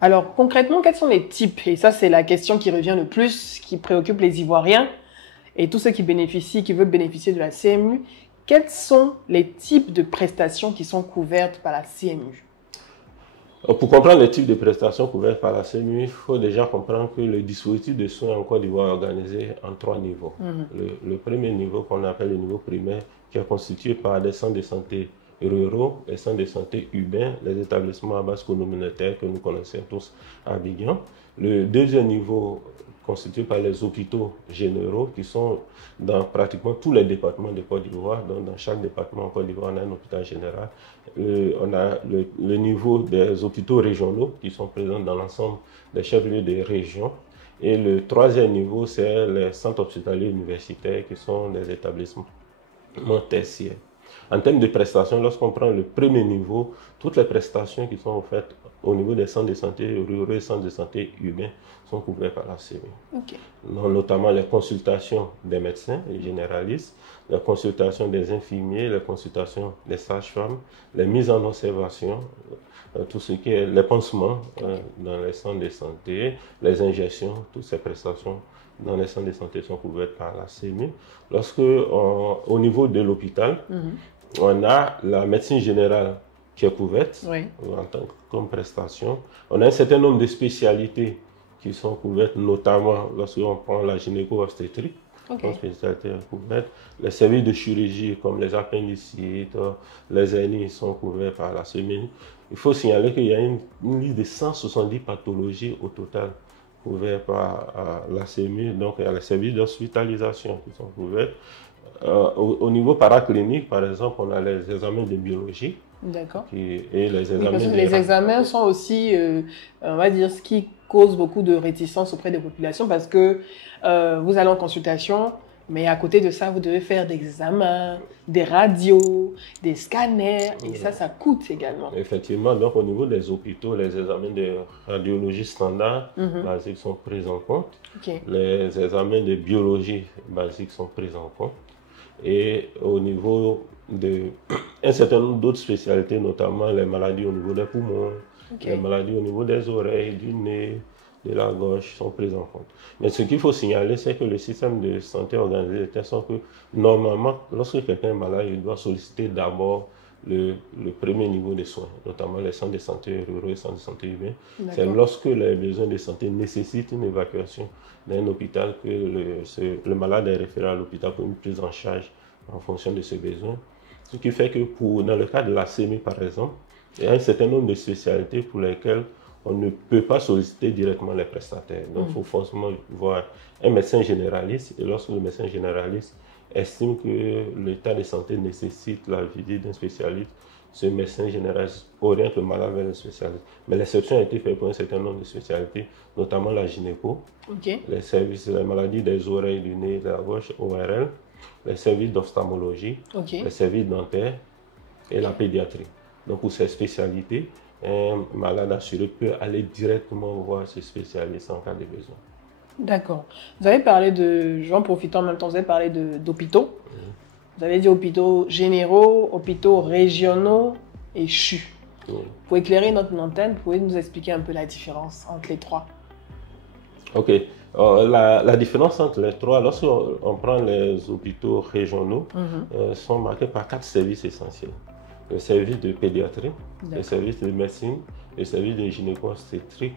Alors, concrètement, quels sont les types? Et ça, c'est la question qui revient le plus, qui préoccupe les Ivoiriens et tous ceux qui bénéficient, qui veulent bénéficier de la CMU. Quels sont les types de prestations qui sont couvertes par la CMU? Pour comprendre les types de prestations couvertes par la CMU, il faut déjà comprendre que le dispositif de soins en Côte d'Ivoire est organisé en 3 niveaux. Le premier niveau, qu'on appelle le niveau primaire, qui est constitué par des centres de santé ruraux, les centres de santé urbains, les établissements à base communautaire que nous connaissons tous à Abidjan. Le deuxième niveau, constitué par les hôpitaux généraux qui sont dans pratiquement tous les départements de Côte d'Ivoire. Donc, dans chaque département en Côte d'Ivoire, on a un hôpital général. On a le niveau des hôpitaux régionaux qui sont présents dans l'ensemble des chefs-lieux des régions. Et le troisième niveau, c'est les centres hospitaliers universitaires qui sont des établissements tertiaires. En termes de prestations, lorsqu'on prend le premier niveau, toutes les prestations qui sont offertes au niveau des centres de santé ruraux et centres de santé urbains sont couvertes par la CMU. Okay. Notamment les consultations des médecins et généralistes, les consultations des infirmiers, les consultations des sages-femmes, les mises en observation, tout ce qui est les pansements dans les centres de santé, les injections, toutes ces prestations dans les centres de santé sont couvertes par la CMU. Lorsque, au niveau de l'hôpital, on a la médecine générale qui est couverte en tant comme prestation. On a un certain nombre de spécialités qui sont couvertes, notamment lorsqu'on prend la gynéco-obstétrique, spécialité couverte. Les services de chirurgie comme les appendicites, les hernies sont couverts par la CMU. Il faut signaler qu'il y a une liste de 170 pathologies au total couvertes par la CMU. Donc il y a les services d'hospitalisation qui sont couverts. Au niveau paraclinique, par exemple, on a les examens de biologie. D'accord. Et les examens, parce que les examens sont aussi, on va dire, ce qui cause beaucoup de réticence auprès des populations parce que vous allez en consultation, mais à côté de ça, vous devez faire des examens, des radios, des scanners, et ça coûte également. Effectivement, donc au niveau des hôpitaux, les examens de radiologie standard basiques sont pris en compte. Les examens de biologie basiques sont pris en compte. Et au niveau d'un certain nombre d'autres spécialités, notamment les maladies au niveau des poumons, les maladies au niveau des oreilles, du nez, de la gorge sont prises en compte. Mais ce qu'il faut signaler, c'est que le système de santé organisé est tel que normalement, lorsque quelqu'un est malade, il doit solliciter d'abord le premier niveau de soins, notamment les centres de santé ruraux et les centres de santé urbains. C'est lorsque les besoins de santé nécessitent une évacuation d'un hôpital que le malade est référé à l'hôpital pour une prise en charge en fonction de ses besoins. Ce qui fait que dans le cas de la CMU, par exemple, il y a un certain nombre de spécialités pour lesquelles on ne peut pas solliciter directement les prestataires. Donc, il faut forcément voir un médecin généraliste. Et lorsque le médecin généraliste estime que l'état de santé nécessite la visite d'un spécialiste, ce médecin généraliste oriente le malade vers le spécialiste. Mais l'exception a été faite pour un certain nombre de spécialités, notamment la gynéco, les services, les maladies des oreilles, du nez, de la gorge, ORL, les services d'ophtalmologie, les services dentaires et la pédiatrie. Donc, pour ces spécialités, un malade assuré peut aller directement voir ce spécialiste en cas de besoin. D'accord. Vous avez parlé de, je vais en profiter en même temps, vous avez parlé d'hôpitaux. Vous avez dit hôpitaux généraux, hôpitaux régionaux et CHU. Pour éclairer notre antenne, vous pouvez nous expliquer un peu la différence entre les trois? Ok. La différence entre les trois, lorsqu'on prend les hôpitaux régionaux, sont marqués par 4 services essentiels. Le service de pédiatrie, le service de médecine, le service de gynéco-obstétrique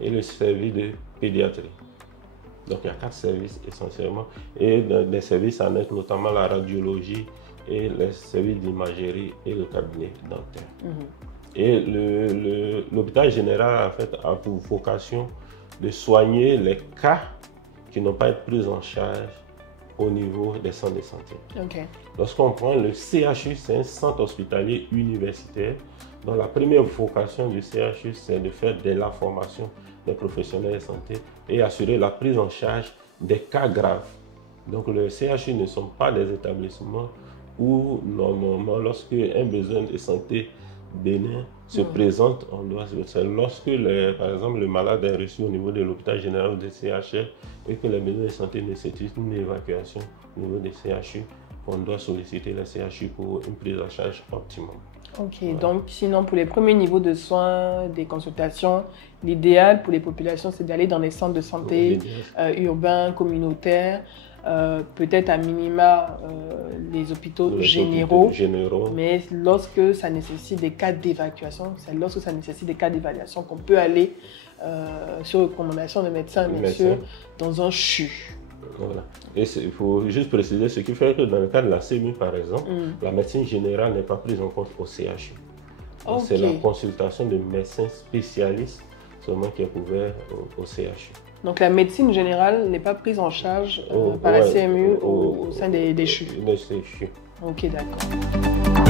et le service de pédiatrie. Donc il y a 4 services essentiellement et des services annexes, notamment la radiologie et les services d'imagerie et le cabinet dentaire. Et l'hôpital général en fait a pour vocation de soigner les cas qui n'ont pas été pris en charge au niveau des centres de santé. Lorsqu'on prend le CHU, c'est un centre hospitalier universitaire dont la première vocation du CHU, c'est de faire de la formation des professionnels de santé et assurer la prise en charge des cas graves. Donc le CHU ne sont pas des établissements où normalement lorsque un besoin de santé bénin se présente, on doit c'est lorsque par exemple le malade est reçu au niveau de l'hôpital général de CHR et que les besoins de santé nécessitent une évacuation au niveau des CHU, on doit solliciter le CHU pour une prise en charge optimum. Ok, voilà. Donc sinon pour les premiers niveaux de soins, des consultations, l'idéal pour les populations, c'est d'aller dans les centres de santé urbains, communautaires, peut-être à minima les hôpitaux généraux, mais lorsque ça nécessite des cas d'évacuation, c'est lorsque ça nécessite des cas d'évaluation qu'on peut aller sur recommandation de médecins, bien sûr, dans un CHU. Voilà. Et il faut juste préciser ce qui fait que dans le cas de la CMU, par exemple, la médecine générale n'est pas prise en compte au CHU. Okay. C'est la consultation de médecins spécialistes seulement qui est ouverte au CHU. Donc la médecine générale n'est pas prise en charge par la CMU au sein des CHU. Des CHU. Ok, d'accord.